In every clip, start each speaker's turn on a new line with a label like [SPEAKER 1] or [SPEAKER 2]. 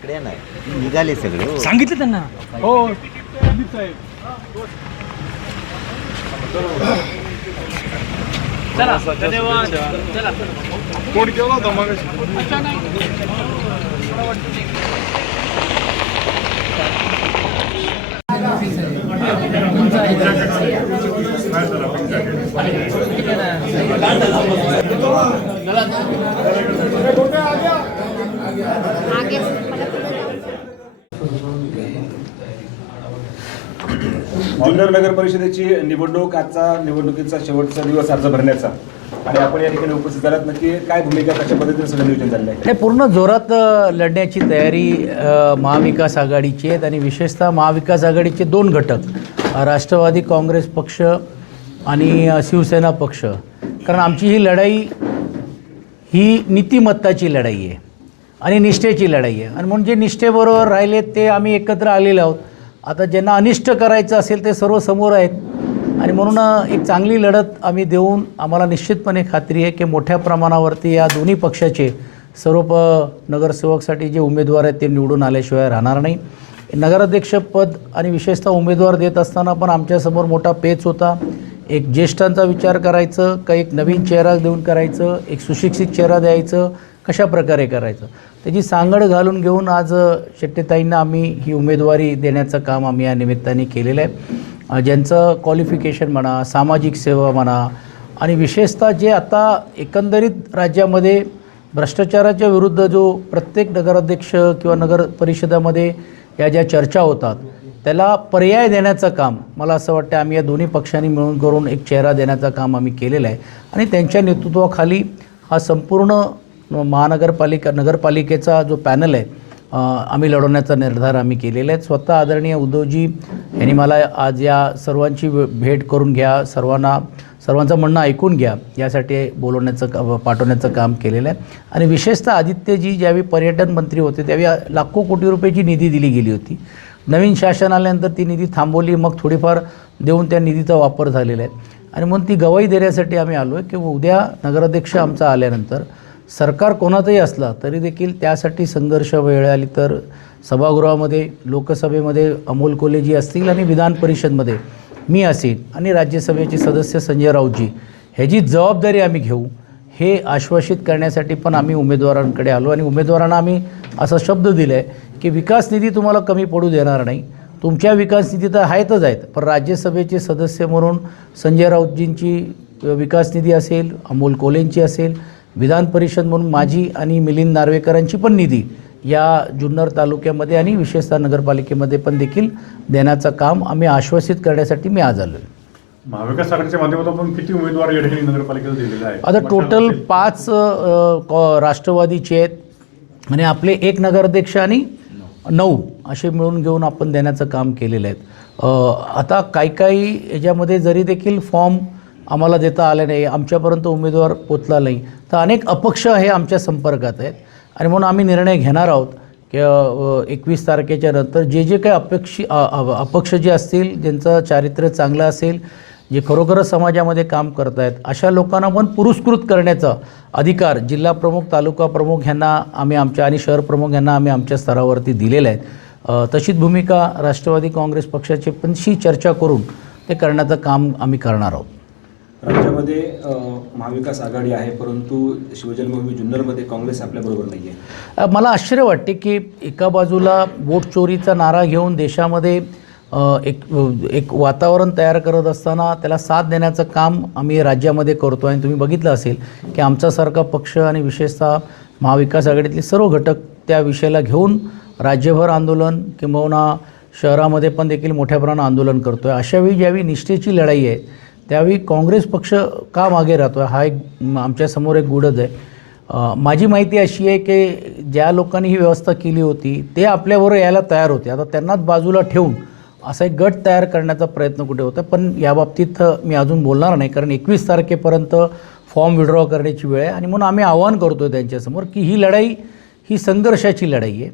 [SPEAKER 1] इकडे नाही. निघाले सगळे हो.
[SPEAKER 2] सांगितलं त्यांना?
[SPEAKER 3] हो. साहेब कोण केला होता मग
[SPEAKER 4] जुन्नर नगर परिषदेची निवडणूक आजचा निवडणुकीचा शेवटचा दिवस अर्ज भरण्याचा. आणि आपण या ठिकाणी उपस्थित झालात. नक्की काय भूमिका कशा पद्धतीने सगळं नियोजन झालं आहे
[SPEAKER 2] पूर्ण जोरात लढण्याची तयारी महाविकास आघाडीची आहेत आणि विशेषतः महाविकास आघाडीचे दोन घटक राष्ट्रवादी काँग्रेस पक्ष आणि शिवसेना पक्ष. कारण आमची ही लढाई ही नीतिमत्ताची लढाई आहे आणि निष्ठेची लढाई आहे. आणि म्हणून जे निष्ठेबरोबर राहिले ते आम्ही एकत्र आलेलो आहोत. आता ज्यांना अनिष्ट करायचं असेल ते सर्व समोर आहेत. आणि म्हणून एक चांगली लढत आम्ही देऊन आम्हाला निश्चितपणे खात्री आहे की मोठ्या प्रमाणावरती या दोन्ही पक्षाचे सर्व प नगरसेवकसाठी जे उमेदवार आहेत ते निवडून आल्याशिवाय राहणार नाही. नगराध्यक्षपद आणि विशेषतः उमेदवार देत असताना पण आमच्यासमोर मोठा पेच होता. एक ज्येष्ठांचा विचार करायचं का एक नवीन चेहरा देऊन करायचं एक सुशिक्षित चेहरा द्यायचं कशा प्रकारे करायचं? त्याची सांगड घालून घेऊन आज शेट्टेताईंना आम्ही ही उमेदवारी देण्याचं काम आम्ही या निमित्ताने केलेलं आहे. ज्यांचं क्वालिफिकेशन म्हणा सामाजिक सेवा म्हणा आणि विशेषतः जे आता एकंदरीत राज्यामध्ये भ्रष्टाचाराच्या विरुद्ध जो प्रत्येक नगराध्यक्ष किंवा नगर परिषदामध्ये या ज्या चर्चा होतात त्याला पर्याय देण्याचं काम मला असं वाटतं आम्ही या दोन्ही पक्षांनी मिळून करून एक चेहरा देण्याचं काम आम्ही केलेलं आहे. आणि त्यांच्या नेतृत्वाखाली हा संपूर्ण महानगरपालिका नगरपालिकेचा जो पॅनल आहे आम्ही लढवण्याचा निर्धार आम्ही केलेला आहे. स्वतः आदरणीय उद्धवजी यांनी मला आज या सर्वांची भेट करून घ्या सर्वांना सर्वांचं म्हणणं ऐकून घ्या यासाठी बोलवण्याचं पाठवण्याचं काम केलेलं आहे. आणि विशेषतः आदित्यजी ज्यावेळी पर्यटन मंत्री होते त्यावेळी लाखो कोटी रुपयाची निधी दिली गेली होती. नवीन शासन आल्यानंतर ती निधी थांबवली मग थोडीफार देऊन त्या निधीचा वापर झालेला आहे. आणि म्हणून ती गवाही देण्यासाठी आम्ही आलो आहे की उद्या नगराध्यक्ष आमचा आल्यानंतर सरकार कोणातही असला तरी देखील त्यासाठी संघर्ष वेळ आली तर सभागृहामध्ये लोकसभेमध्ये अमोल कोलेजी असतील आणि विधान परिषदमध्ये मी असेल आणि राज्यसभेचे सदस्य संजय राऊतजी ह्याची जबाबदारी आम्ही घेऊ हे आश्वासित करण्यासाठी पण आम्ही उमेदवारांकडे आलो. आणि उमेदवारांना आम्ही असा शब्द दिला आहे की विकास निधी तुम्हाला कमी पडू देणार नाही. तुमच्या विकास निधी तर आहेतच आहेत पण राज्यसभेचे सदस्य म्हणून संजय राऊतजींची विकास निधी असेल अमोल कोलेंची असेल विधान परिषद म्हणून माझी आणि मिलिंद नार्वेकरांची पण निधी या जुन्नर तालुक्यामध्ये आणि विशेषतः नगरपालिकेमध्ये पण देखील देण्याचं काम आम्ही आश्वासित करण्यासाठी मी आज आलो
[SPEAKER 3] महाविकास आघाडीच्या माध्यमातून किती उमेदवार या ठिकाणी नगरपालिकेला दिलेले आहे
[SPEAKER 2] आता टोटल पाच राष्ट्रवादीचे आहेत आणि आपले एक नगराध्यक्ष आणि नऊ असे मिळून घेऊन आपण देण्याचं काम केलेलं आहे. अ, आता काही काही याच्यामध्ये जरी देखील फॉर्म आम्हाला देता आले नाही आमच्यापर्यंत उमेदवार पोचला नाही तर अनेक अपक्ष हे आमच्या संपर्कात आहेत. आणि म्हणून आम्ही निर्णय घेणार आहोत की एकवीस तारखेच्या नंतर जे जे काही अपेक्षी अपक्ष जे असतील ज्यांचं चारित्र्य चांगलं असेल जे खरोखरच समाजामध्ये काम करत आहेत अशा लोकांना पण पुरस्कृत करण्याचा अधिकार जिल्हा प्रमुख तालुका प्रमुख ह्यांना आम्ही आमच्या आणि शहर प्रमुख यांना आम्ही आमच्या स्तरावरती दिलेल्या आहेत. तशीच भूमिका राष्ट्रवादी काँग्रेस पक्षाची पणशी चर्चा करून ते करण्याचं काम आम्ही करणार आहोत.
[SPEAKER 4] राज्यामध्ये महाविकास आघाडी आहे परंतु शिवजन्मभूमी जुन्नरमध्ये काँग्रेस आपल्याबरोबर नाही आहे
[SPEAKER 2] मला आश्चर्य वाटते की एका बाजूला वोट चोरीचा नारा घेऊन देशामध्ये एक एक वातावरण तयार करत असताना त्याला साथ देण्याचं काम आम्ही राज्यामध्ये करतो आणि तुम्ही बघितलं असेल की आमच्यासारखा पक्ष आणि विशेषतः महाविकास आघाडीतले सर्व घटक त्या विषयाला घेऊन राज्यभर आंदोलन किंबहुना शहरामध्ये पण देखील मोठ्या प्रमाणात आंदोलन करतो आहे अशावेळी ज्यावेळी निष्ठेची लढाई आहे त्यावेळी काँग्रेस पक्ष का मागे राहतो आहे हा एक आमच्यासमोर एक गुढच आहे. माझी माहिती अशी आहे की ज्या लोकांनी ही व्यवस्था केली होती ते आपल्याबरोबर यायला तयार होते. आता त्यांनाच बाजूला ठेवून असा एक गट तयार करण्याचा प्रयत्न कुठे होता पण याबाबतीत मी अजून बोलणार नाही कारण एकवीस तारखेपर्यंत फॉर्म विड्रॉ करण्याची वेळ आहे. आणि म्हणून आम्ही आवाहन करतो आहे त्यांच्यासमोर की ही लढाई ही संघर्षाची लढाई आहे.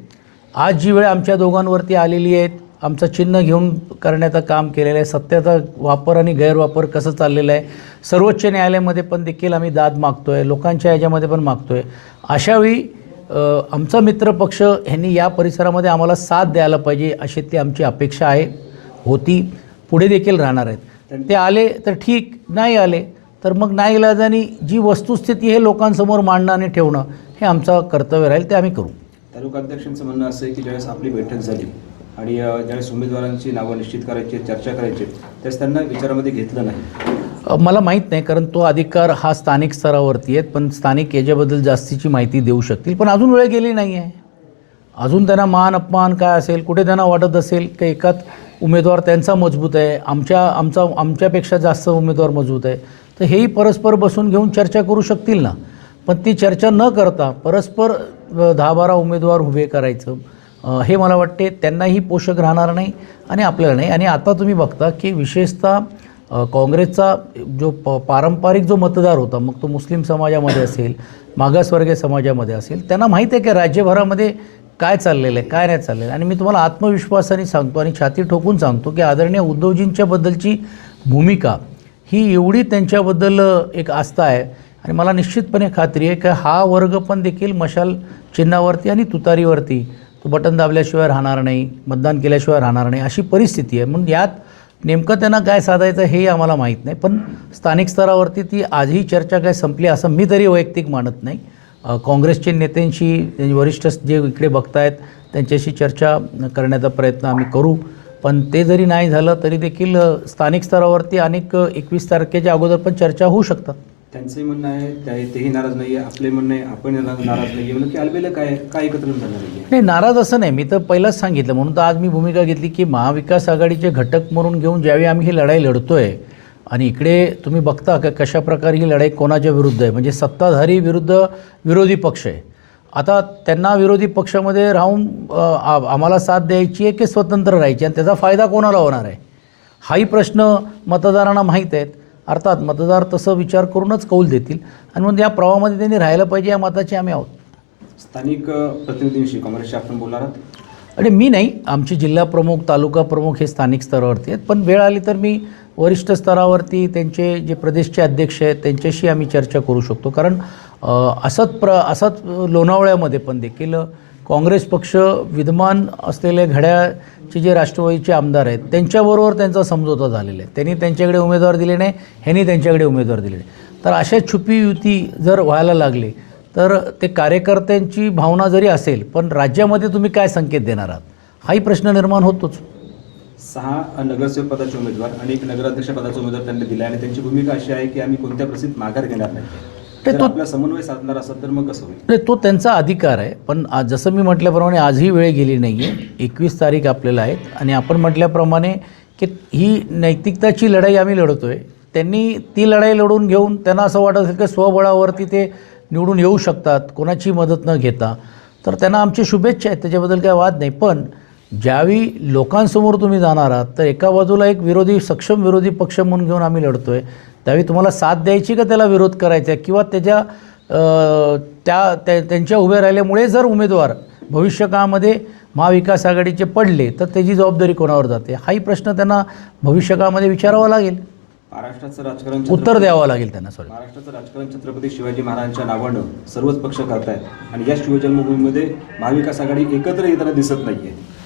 [SPEAKER 2] आज जी वेळ आमच्या दोघांवरती आलेली आहे आमचं चिन्ह घेऊन करण्याचं काम केलेलं आहे. सत्याचा वापर आणि गैरवापर कसं चाललेलं आहे सर्वोच्च न्यायालयामध्ये पण देखील आम्ही दाद मागतो आहे लोकांच्या ह्याच्यामध्ये पण मागतो आहे अशावेळी आमचा मित्रपक्ष ह्यांनी या परिसरामध्ये आम्हाला साथ द्यायला पाहिजे अशी ती आमची अपेक्षा आहे होती. पुढे देखील राहणार आहेत. ते आले तर ठीक नाही आले तर मग नाही इलाजाने जी वस्तुस्थिती हे लोकांसमोर मांडणं आणि ठेवणं हे आमचं कर्तव्य राहील ते आम्ही करू.
[SPEAKER 4] तालुका अध्यक्षांचं म्हणणं असं आहे की ज्यावेळेस आपली बैठक झाली आणि ज्यावेळेस उमेदवारांची नावं निश्चित करायची चर्चा करायची त्यास त्यांना विचारामध्ये घेतलं नाही.
[SPEAKER 2] मला माहीत नाही कारण तो अधिकार हा स्थानिक स्तरावरती आहेत पण स्थानिक याच्याबद्दल जास्तीची माहिती देऊ शकतील. पण अजून वेळ गेली नाही आहे अजून त्यांना मान अपमान काय असेल कुठे त्यांना वाटत असेल की एकात उमेदवार त्यांचा मजबूत आहे आमच्या आमचा आमच्यापेक्षा जास्त उमेदवार मजबूत आहे तर हेही परस्पर बसून घेऊन चर्चा करू शकतील ना? पण ती चर्चा न करता परस्पर दहा बारा उमेदवार उभे करायचं हे मला वाटते त्यांनाही पोषक राहणार नाही आणि आपल्याला नाही. आणि आता तुम्ही बघता की विशेषतः काँग्रेसचा जो प पारंपरिक जो मतदार होता मग तो मुस्लिम समाजामध्ये असेल मागासवर्गीय समाजामध्ये असेल त्यांना माहीत आहे की राज्यभरामध्ये काय चाललेलं आहे काय नाही चाललेलं आहे. आणि मी तुम्हाला आत्मविश्वासाने सांगतो आणि छाती ठोकून सांगतो की आदरणीय उद्धवजींच्याबद्दलची भूमिका ही एवढी त्यांच्याबद्दल एक आस्था आहे. आणि मला निश्चितपणे खात्री आहे की हा वर्ग पण देखील मशाल चिन्हावरती आणि तुतारीवरती तो बटन दाबल्याशिवाय राहणार नाही मतदान केल्याशिवाय राहणार नाही अशी परिस्थिती आहे. म्हणून यात नेमकं त्यांना काय साधायचं हे आम्हाला माहीत नाही पण स्थानिक स्तरावरती ती आजही चर्चा काय संपली असं मी तरी वैयक्तिक मानत नाही. काँग्रेसचे नेत्यांशी वरिष्ठ जे इकडे बघतायत त्यांच्याशी चर्चा करण्याचा प्रयत्न आम्ही करू. पण ते जरी नाही झालं तरी देखील स्थानिक स्तरावरती अनेक एकवीस तारखेच्या अगोदर पण चर्चा होऊ शकतात.
[SPEAKER 4] त्यांचंही म्हणणं आहे त्या- तेही नाराज नाही आहे आपले म्हणणं आहे आपण नाराज नाही आहे म्हणजे की अलबेला काय काय एकत्र झालं नाही
[SPEAKER 2] नाही नाराज असं नाही. मी तर पहिलाच सांगितलं. म्हणून तर आज मी भूमिका घेतली की महाविकास आघाडीचे घटक म्हणून घेऊन ज्यावेळी आम्ही ही लढाई लढतोय आणि इकडे तुम्ही बघता का कशा प्रकारे ही लढाई कोणाच्या विरुद्ध आहे? म्हणजे सत्ताधारी विरुद्ध विरोधी पक्ष आहे. आता त्यांना विरोधी पक्षामध्ये राहून अ, आ- आम्हाला साथ द्यायची आहे की स्वतंत्र राहायची आणि त्याचा फायदा कोणाला होणार आहे? हाही प्रश्न मतदारांना माहीत आहेत. अर्थात मतदार तसं विचार करूनच कौल देतील. आणि म्हणून या प्रवाहामध्ये त्यांनी राहायला पाहिजे या मताचे आम्ही आहोत.
[SPEAKER 4] स्थानिक प्रतिनिधींशी काँग्रेसचे आपण बोलणार आहात?
[SPEAKER 2] आणि मी नाही. आमचे जिल्हा प्रमुख तालुका प्रमुख हे स्थानिक स्तरावरती आहेत. पण वेळ आली तर मी वरिष्ठ स्तरावरती त्यांचे जे प्रदेशचे अध्यक्ष आहेत त्यांच्याशी आम्ही चर्चा करू शकतो. कारण असंच प्र असंच लोणावळ्यामध्ये पण देखील काँग्रेस पक्ष विद्यमान असलेले घड्याचे जे राष्ट्रवादीचे आमदार आहेत त्यांच्याबरोबर त्यांचा समझोता झालेला आहे. त्यांनी त्यांच्याकडे उमेदवार दिले नाही ह्यांनी त्यांच्याकडे उमेदवार दिले नाही. तर अशा छुपी युती जर व्हायला लागली तर ते कार्यकर्त्यांची भावना जरी असेल पण राज्यामध्ये तुम्ही काय संकेत देणार आहात? हाही प्रश्न निर्माण होतोच.
[SPEAKER 4] सहा नगरसेवक पदाचे उमेदवार आणि एक नगराध्यक्ष पदाचा उमेदवार त्यांनी दिला आणि त्यांची भूमिका अशी आहे की आम्ही कोणत्या प्रसिद्ध माघार घेणार नाही.
[SPEAKER 2] ते तो-
[SPEAKER 4] आपला समन्वय साधणार तर मग कसं होईल?
[SPEAKER 2] नाही तो त्यांचा अधिकार आहे. पण आज जसं मी म्हटल्याप्रमाणे आजही वेळ गेली नाही आहे एकवीस तारीख आपल्याला आहेत. आणि आपण म्हटल्याप्रमाणे की ही नैतिकताची लढाई आम्ही लढतो आहे त्यांनी ती लढाई लढून घेऊन त्यांना असं वाटत असेल की स्वबळावरती ते निवडून येऊ शकतात. कोणाची मदत न घेता. तर त्यांना आमची शुभेच्छा आहेत. त्याच्याबद्दल काय वाद नाही. पण ज्यावेळी लोकांसमोर तुम्ही जाणार आहात तर एका बाजूला एक विरोधी सक्षम विरोधी पक्ष म्हणून घेऊन आम्ही लढतो आहे त्यावेळी तुम्हाला साथ द्यायची का त्याला विरोध करायचा? किंवा त्याच्या त्या- त्यांच्या उभे राहिल्यामुळे जर उमेदवार भविष्यकाळामध्ये महाविकास आघाडीचे पडले तर त्याची जबाबदारी कोणावर जाते? हाही प्रश्न त्यांना भविष्यकाळामध्ये विचारावा लागेल.
[SPEAKER 4] महाराष्ट्राचं राजकारण
[SPEAKER 2] उत्तर द्यावं लागेल त्यांना सॉरी
[SPEAKER 4] महाराष्ट्राचं राजकारण छत्रपती शिवाजी महाराजांच्या नावानं सर्वच पक्ष करतायत. आणि या शिवजन्मभूमीमध्ये महाविकास आघाडी एकत्र येताना दिसत नाहीये.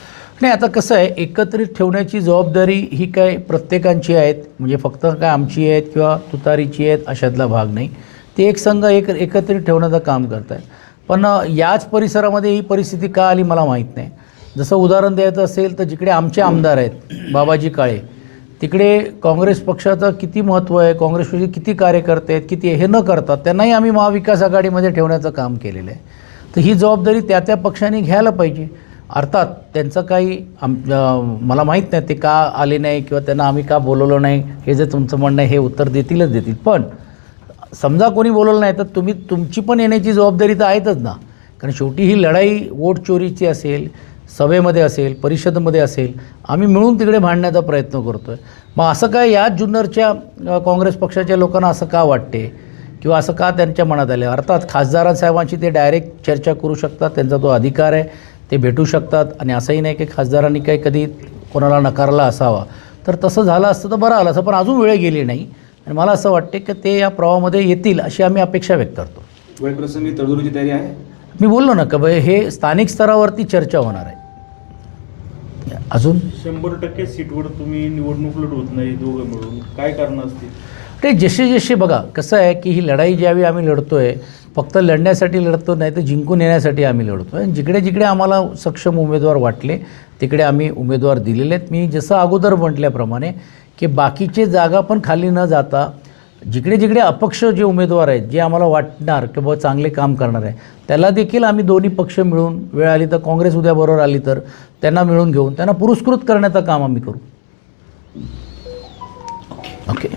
[SPEAKER 2] नाही आता कसं आहे एकत्रित ठेवण्याची जबाबदारी ही काय प्रत्येकांची आहेत म्हणजे फक्त काय आमची आहेत किंवा तुतारीची आहेत अशातला भाग नाही. ते एक संघ एक एकत्रित ठेवण्याचं काम करत आहे पण याच परिसरामध्ये ही परिस्थिती का आली मला माहीत नाही. जसं उदाहरण द्यायचं असेल तर जिकडे आमचे आमदार आहेत बाबाजी काळे तिकडे काँग्रेस पक्षाचं किती महत्त्व आहे काँग्रेसचे किती कार्यकर्ते आहेत किती हे न करतात त्यांनाही आम्ही महाविकास आघाडीमध्ये ठेवण्याचं काम केलेलं आहे. तर ही जबाबदारी त्या त्या पक्षाने घ्यायला पाहिजे. अर्थात त्यांचं काही आम मला माहीत नाही ते का आले नाही किंवा त्यांना आम्ही का बोलवलं नाही हे जे तुमचं म्हणणं आहे हे उत्तर देतीलच देतील. पण समजा कोणी बोलवलं नाही तर तुम्ही तुमची पण येण्याची जबाबदारी तर आहेतच ना. कारण शेवटी ही लढाई वोट चोरीची असेल सभेमध्ये असेल परिषदेमध्ये असेल आम्ही मिळून तिकडे भांडण्याचा प्रयत्न करतो आहे मग असं काय या जुन्नरच्या काँग्रेस पक्षाच्या लोकांना असं का वाटते? किंवा असं का त्यांच्या मनात आलं अर्थात खासदारांसाहेबांशी ते डायरेक्ट चर्चा करू शकतात त्यांचा तो अधिकार आहे. ते भेटू शकतात. आणि असंही नाही की खासदारांनी काही कधी कोणाला नकारला असावा. तर तसं झालं असतं तर बरं आलं असं पण अजून वेळ गेली नाही. आणि मला असं वाटते की ते या प्रवाहामध्ये येतील अशी आम्ही अपेक्षा व्यक्त करतो.
[SPEAKER 4] वेळप्रसंगी तडजोडीची तयारी आहे?
[SPEAKER 2] मी बोललो ना का हे स्थानिक स्तरावरती चर्चा होणार आहे. अजून?
[SPEAKER 5] शंभर टक्के सीटवर तुम्ही निवडणूक लढवत नाही दोघं मिळून. काय कारण असतील?
[SPEAKER 2] ते जसे जसे बघा कसं आहे की ही लढाई ज्यावेळी आम्ही लढतो आहे फक्त लढण्यासाठी लढतो नाही तर जिंकून येण्यासाठी आम्ही लढतो आहे जिकडे जिकडे आम्हाला सक्षम उमेदवार वाटले तिकडे आम्ही उमेदवार दिलेले आहेत. मी जसं अगोदर म्हटल्याप्रमाणे की बाकीचे जागा पण खाली न जाता जिकडे जिकडे अपक्ष जे उमेदवार आहेत जे आम्हाला वाटणार की बाबा चांगले काम करणार आहे त्याला देखील आम्ही दोन्ही पक्ष मिळून वेळ आली तर काँग्रेस उद्या बरोबर आली तर त्यांना मिळून घेऊन त्यांना पुरस्कृत करण्याचं काम आम्ही करू. ओके